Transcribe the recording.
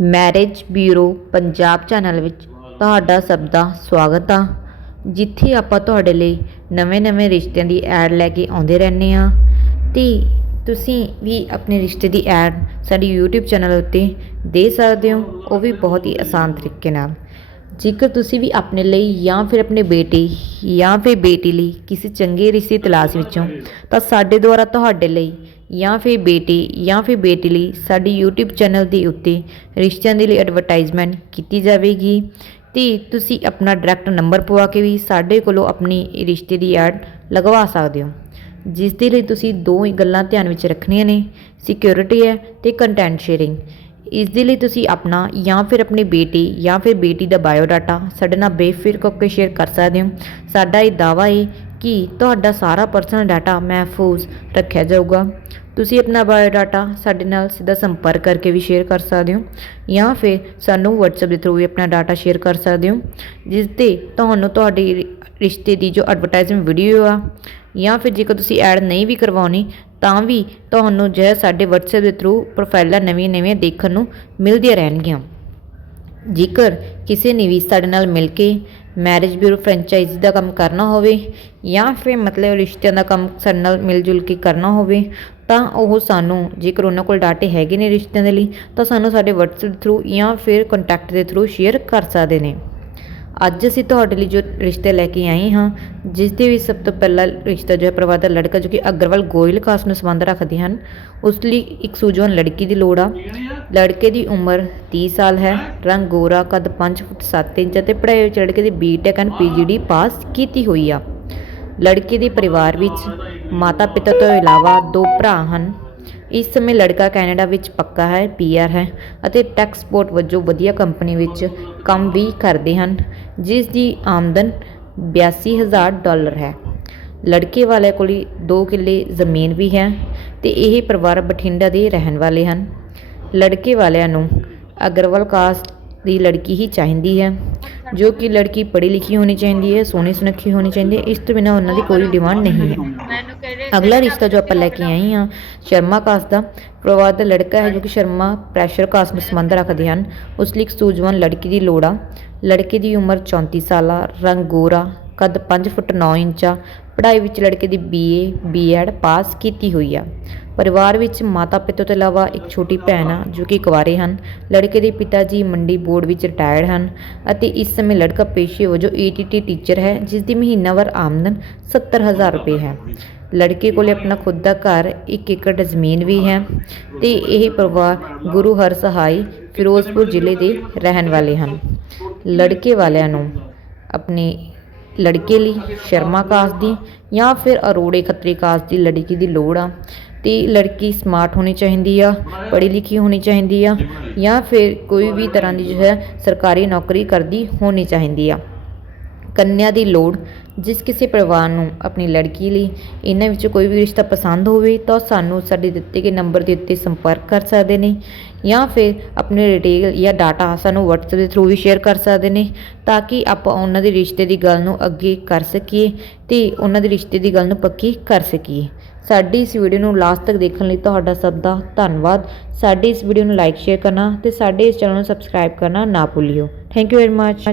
Marriage bureau Punjab channel ਵਿੱਚ ਤੁਹਾਡਾ ਸਭ ਦਾ ਸਵਾਗਤ ਆ। ਜਿੱਥੇ ਆਪਾਂ ਤੁਹਾਡੇ ਲਈ ਨਵੇਂ-ਨਵੇਂ ਰਿਸ਼ਤਿਆਂ ਦੀ ਐਡ ਲੈ ਕੇ ਆਉਂਦੇ ਰਹਿੰਦੇ ਆ ਤੇ ਤੁਸੀਂ ਵੀ ਆਪਣੇ ਰਿਸ਼ਤੇ ਦੀ ਐਡ ਸਾਡੀ YouTube ਚੈਨਲ ਉੱਤੇ ਦੇ ਸਕਦੇ ਹੋ, ਉਹ ਵੀ ਬਹੁਤ ਹੀ ਆਸਾਨ ਤਰੀਕੇ ਨਾਲ। ਜੇਕਰ ਤੁਸੀਂ ਵੀ ਆਪਣੇ ਲਈ ਜਾਂ ਫਿਰ ਆਪਣੇ ਬੇਟੇ ਜਾਂ ਫਿਰ ਬੇਟੀ ਲਈ ਕਿਸੇ ਚੰਗੇ ਰਿਸ਼ਤੇ ਤਲਾਸ਼ ਵਿੱਚੋਂ, ਤਾਂ ਸਾਡੇ ਦੁਆਰਾ ਤੁਹਾਡੇ ਲਈ ਜਾਂ ਫਿਰ ਬੇਟੀ ਜਾਂ ਫਿਰ ਬੇਟੀ ਲਈ ਸਾਡੀ YouTube ਚੈਨਲ ਦੇ ਉੱਤੇ ਰਿਸ਼ਤਿਆਂ ਦੇ ਲਈ ਐਡਵਰਟਾਈਜ਼ਮੈਂਟ ਕੀਤੀ ਜਾਵੇਗੀ। ਤੇ ਤੁਸੀਂ ਆਪਣਾ ਡਾਇਰੈਕਟ ਨੰਬਰ ਪਵਾ ਕੇ ਵੀ ਸਾਡੇ ਕੋਲੋਂ ਆਪਣੀ ਰਿਸ਼ਤੇ ਦੀ ਐਡ ਲਗਵਾ ਸਕਦੇ ਹੋ। ਜਿਸ ਦੇ ਲਈ ਤੁਸੀਂ ਦੋ ਹੀ ਗੱਲਾਂ ਧਿਆਨ ਵਿੱਚ ਰੱਖਣੀਆਂ ਨੇ ਸਿਕਿਉਰਿਟੀ ਹੈ ਤੇ ਕੰਟੈਂਟ ਸ਼ੇਅਰਿੰਗ ਇਸ ਦੇ ਲਈ ਤੁਸੀਂ ਆਪਣਾ ਜਾਂ ਫਿਰ ਆਪਣੀ ਬੇਟੀ ਜਾਂ ਫਿਰ ਬੇਟੀ ਦਾ ਬਾਇਓ ਡਾਟਾ ਸਾਡੇ ਨਾਲ ਬੇਫਿਰ ਹੋ ਕੇ ਸ਼ੇਅਰ ਕਰ ਸਕਦੇ ਹੋ। ਸਾਡਾ ਇਹ ਦਾਵਾ ਹੈ ਕਿ ਤੁਹਾਡਾ ਸਾਰਾ ਪਰਸਨਲ ਡਾਟਾ ਮਹਿਫੂਜ਼ ਰੱਖਿਆ ਜਾਊਗਾ। ਤੁਸੀਂ ਆਪਣਾ ਬਾਇਓਡਾਟਾ ਸਾਡੇ ਨਾਲ ਸਿੱਧਾ ਸੰਪਰਕ ਕਰਕੇ ਵੀ ਸ਼ੇਅਰ ਕਰ ਸਕਦੇ ਹੋ ਜਾਂ ਫਿਰ ਸਾਨੂੰ WhatsApp ਦੇ ਥਰੂ ਵੀ ਆਪਣਾ ਡਾਟਾ ਸ਼ੇਅਰ ਕਰ ਸਕਦੇ ਹੋ, ਜਿਸ ਤੇ ਤੁਹਾਨੂੰ ਤੁਹਾਡੀ ਰਿਸ਼ਤੇ ਦੀ ਜੋ ਐਡਵਰਟਾਈਜ਼ਮੈਂਟ ਵੀਡੀਓ ਆ ਜਾਂ ਫਿਰ ਜੇਕਰ ਤੁਸੀਂ ਐਡ ਨਹੀਂ ਵੀ ਕਰਵਾਉਣੀ, ਤਾਂ ਵੀ ਤੁਹਾਨੂੰ ਜਿਹੜਾ ਸਾਡੇ WhatsApp ਦੇ ਥਰੂ ਪ੍ਰੋਫਾਈਲਾਂ ਨਵੀਆਂ ਨਵੀਆਂ ਦੇਖਣ ਨੂੰ ਮਿਲਦੀਆਂ ਰਹਿਣਗੀਆਂ। ਜੇਕਰ ਕਿਸੇ ਨੇ ਵੀ ਸਾਡੇ ਨਾਲ ਮਿਲ ਕੇ ਮੈਰਿਜ ਬਿਊਰੋ ਫਰੈਂਚਾਈਜ਼ੀ ਦਾ ਕੰਮ ਕਰਨਾ ਹੋਵੇ ਜਾਂ ਫਿਰ ਮਤਲਬ ਰਿਸ਼ਤਿਆਂ ਦਾ ਕੰਮ ਸਾਡੇ ਨਾਲ ਮਿਲ ਜੁਲ ਕੇ ਕਰਨਾ ਹੋਵੇ, ਤਾਂ ਉਹ ਸਾਨੂੰ ਜੇਕਰ ਉਹਨਾਂ ਕੋਲ ਡਾਟੇ ਹੈਗੇ ਨੇ ਰਿਸ਼ਤਿਆਂ ਦੇ ਲਈ, ਤਾਂ ਸਾਨੂੰ ਸਾਡੇ WhatsApp ਥਰੂ ਜਾਂ ਫਿਰ ਕੰਟੈਕਟ ਦੇ ਥਰੂ ਸ਼ੇਅਰ ਕਰ ਸਕਦੇ ਨੇ। ਅੱਜ ਅਸੀਂ ਤੁਹਾਡੇ ਲਈ ਜੋ ਰਿਸ਼ਤੇ ਲੈ ਕੇ ਆਏ ਹਾਂ, ਜਿਸ ਦੇ ਵਿੱਚ ਸਭ ਤੋਂ ਪਹਿਲਾ ਰਿਸ਼ਤਾ ਜੋ ਹੈ ਪਰਿਵਾਰ ਦਾ ਲੜਕਾ ਜੋ ਕਿ ਅਗਰਵਾਲ ਗੋਇਲ ਕਾਸਟ ਨੂੰ ਸੰਬੰਧ ਰੱਖਦੇ ਹਨ, ਉਸ ਲਈ ਇੱਕ ਸੂਝਵਾਨ ਲੜਕੀ ਦੀ ਲੋੜ ਆ। ਲੜਕੇ ਦੀ ਉਮਰ 30 ਸਾਲ ਹੈ, ਰੰਗ ਗੋਰਾ, ਕੱਦ 5 ਫੁੱਟ 7 ਇੰਚ ਅਤੇ ਪੜ੍ਹਾਈ ਵਿੱਚ ਲੜਕੇ ਦੀ B Tech and PGD pass ਕੀਤੀ ਹੋਈ ਆ। ਲੜਕੇ ਦੇ ਪਰਿਵਾਰ ਵਿੱਚ ਮਾਤਾ ਪਿਤਾ ਤੋਂ ਇਲਾਵਾ ਦੋ ਭਰਾ ਹਨ। ਇਸ ਸਮੇਂ ਲੜਕਾ ਕੈਨੇਡਾ ਵਿੱਚ ਪੱਕਾ ਹੈ ਪੀਆਰ ਹੈ ਅਤੇ ਟੈਕਸਪੋਰਟ ਵਜੋਂ ਵਧੀਆ ਕੰਪਨੀ ਵਿੱਚ ਕੰਮ ਵੀ ਕਰਦੇ ਹਨ, ਜਿਸ ਦੀ ਆਮਦਨ 82000 ਡਾਲਰ ਹੈ। ਲੜਕੇ ਵਾਲੇ ਕੋਲ 2 ਕਿੱਲੇ ਜ਼ਮੀਨ ਵੀ ਹੈ ਤੇ ਇਹ ਪਰਿਵਾਰ ਬਠਿੰਡਾ ਦੇ ਰਹਿਣ ਵਾਲੇ ਹਨ। ਲੜਕੇ ਵਾਲਿਆਂ ਨੂੰ ਅਗਰਵਾਲ ਕਾਸਟ ਦੀ ਲੜਕੀ ਹੀ ਚਾਹੀਦੀ ਹੈ, ਜੋ ਕਿ ਲੜਕੀ ਪੜ੍ਹੀ ਲਿਖੀ ਹੋਣੀ ਚਾਹੀਦੀ ਹੈ, ਸੋਹਣੀ ਸੁਨੱਖੀ ਹੋਣੀ ਚਾਹੀਦੀ ਹੈ, ਇਸ ਤੋਂ ਬਿਨਾਂ ਉਹਨਾਂ ਦੀ ਕੋਈ ਡਿਮਾਂਡ ਨਹੀਂ ਹੈ। ਅਗਲਾ ਰਿਸ਼ਤਾ ਜੋ ਆਪਾਂ ਲੈ ਕੇ ਆਏ ਹਾਂ, ਸ਼ਰਮਾ ਕਾਸਟ ਦਾ ਪਰਿਵਾਰ ਦਾ ਲੜਕਾ ਹੈ ਜੋ ਕਿ ਸ਼ਰਮਾ ਪ੍ਰੈਸ਼ਰ ਕਾਸਟ ਨਾਲ ਸੰਬੰਧ ਰੱਖਦੇ ਹਨ। ਉਸ ਲਈ ਇੱਕ ਸੂਝਵਾਨ ਲੜਕੀ ਦੀ ਲੋੜ ਆ। ਲੜਕੇ ਦੀ ਉਮਰ 34 ਸਾਲ ਆ ਰੰਗ ਗੋਰਾ ਕੱਦ 5 ਫੁੱਟ 9 ਇੰਚ ਆ ਪੜ੍ਹਾਈ ਵਿੱਚ ਲੜਕੇ ਦੀ ਬੀਏ ਬੀਐਡ ਪਾਸ ਕੀਤੀ ਹੋਈ ਆ। ਪਰਿਵਾਰ ਵਿੱਚ ਮਾਤਾ ਪਿਤਾ ਤੋਂ ਇਲਾਵਾ ਇੱਕ ਛੋਟੀ ਭੈਣ ਆ, ਜੋ ਕਿ ਕੁਆਰੇ ਹਨ। ਲੜਕੇ ਦੇ ਪਿਤਾ ਜੀ ਮੰਡੀ ਬੋਰਡ ਵਿੱਚ ਰਿਟਾਇਰਡ ਹਨ ਅਤੇ ਇਸ ਸਮੇਂ ਲੜਕਾ ਪੇਸ਼ੇ ਵਜੋਂ ਈਟੀਟੀ ਟੀਚਰ ਹੈ, ਜਿਸ ਦੀ ਮਹੀਨਾਵਾਰ ਆਮਦਨ 70000 ਰੁਪਏ ਹੈ। ਲੜਕੇ ਕੋਲੇ ਆਪਣਾ ਖੁਦ ਦਾ ਘਰ 1 ਏਕੜ ਜ਼ਮੀਨ ਵੀ ਹੈ ਤੇ ਇਹ ਪਰਿਵਾਰ ਗੁਰੂ ਹਰ ਸਹਾਈ ਫਿਰੋਜ਼ਪੁਰ ਜ਼ਿਲ੍ਹੇ ਦੇ ਰਹਿਣ ਵਾਲੇ ਹਨ। ਲੜਕੇ ਵਾਲਿਆਂ ਨੂੰ ਆਪਣੇ ਲੜਕੇ ਲਈ ਸ਼ਰਮਾ ਕਾਸਟ ਦੀ ਜਾਂ ਫਿਰ ਅਰੋੜੇ ਖੱਤਰੀ ਕਾਸਟ ਦੀ ਲੜਕੀ ਦੀ ਲੋੜ ਆ। ਤੇ ਲੜਕੀ ਸਮਾਰਟ ਹੋਣੀ ਚਾਹੀਦੀ ਆ, ਪੜ੍ਹੀ ਲਿਖੀ ਹੋਣੀ ਚਾਹੀਦੀ ਆ ਜਾਂ ਫਿਰ ਕੋਈ ਵੀ ਤਰ੍ਹਾਂ ਦੀ ਜੋ ਹੈ ਸਰਕਾਰੀ ਨੌਕਰੀ ਕਰਦੀ ਹੋਣੀ ਚਾਹੀਦੀ ਆ। ਕੰਨਿਆ ਦੀ ਲੋੜ ਜਿਸ ਕਿਸੇ ਪਰਿਵਾਰ ਨੂੰ ਆਪਣੀ ਲੜਕੀ ਲਈ ਇਹਨਾਂ ਵਿੱਚੋਂ ਕੋਈ ਵੀ ਰਿਸ਼ਤਾ ਪਸੰਦ ਹੋਵੇ ਤਾਂ ਸਾਨੂੰ ਸਾਡੇ ਦਿੱਤੇ ਗਏ ਨੰਬਰ ਦੇ ਉੱਤੇ ਸੰਪਰਕ ਕਰ ਸਕਦੇ ਨੇ ਜਾਂ ਫਿਰ ਆਪਣੇ ਡਿਟੇਲ ਜਾਂ ਡਾਟਾ ਸਾਨੂੰ WhatsApp ਦੇ ਥਰੂ ਵੀ ਸ਼ੇਅਰ ਕਰ ਸਕਦੇ ਨੇ ਤਾਂ ਕਿ ਆਪਾਂ ਉਹਨਾਂ ਦੇ ਰਿਸ਼ਤੇ ਦੀ ਗੱਲ ਨੂੰ ਅੱਗੇ ਕਰ ਸਕੀਏ ਤੇ ਉਹਨਾਂ ਦੇ ਰਿਸ਼ਤੇ ਦੀ ਗੱਲ ਨੂੰ ਪੱਕੀ ਕਰ ਸਕੀਏ। ਸਾਡੀ ਇਸ ਵੀਡੀਓ ਨੂੰ ਲਾਸਟ ਤੱਕ ਦੇਖਣ ਲਈ ਤੁਹਾਡਾ ਸਭ ਦਾ ਧੰਨਵਾਦ। ਸਾਡੀ ਇਸ ਵੀਡੀਓ ਨੂੰ ਲਾਈਕ ਸ਼ੇਅਰ ਕਰਨਾ ਤੇ ਸਾਡੇ ਇਸ ਚੈਨਲ ਨੂੰ ਸਬਸਕ੍ਰਾਈਬ ਕਰਨਾ ਨਾ ਭੁੱਲਿਓ। Thank you very much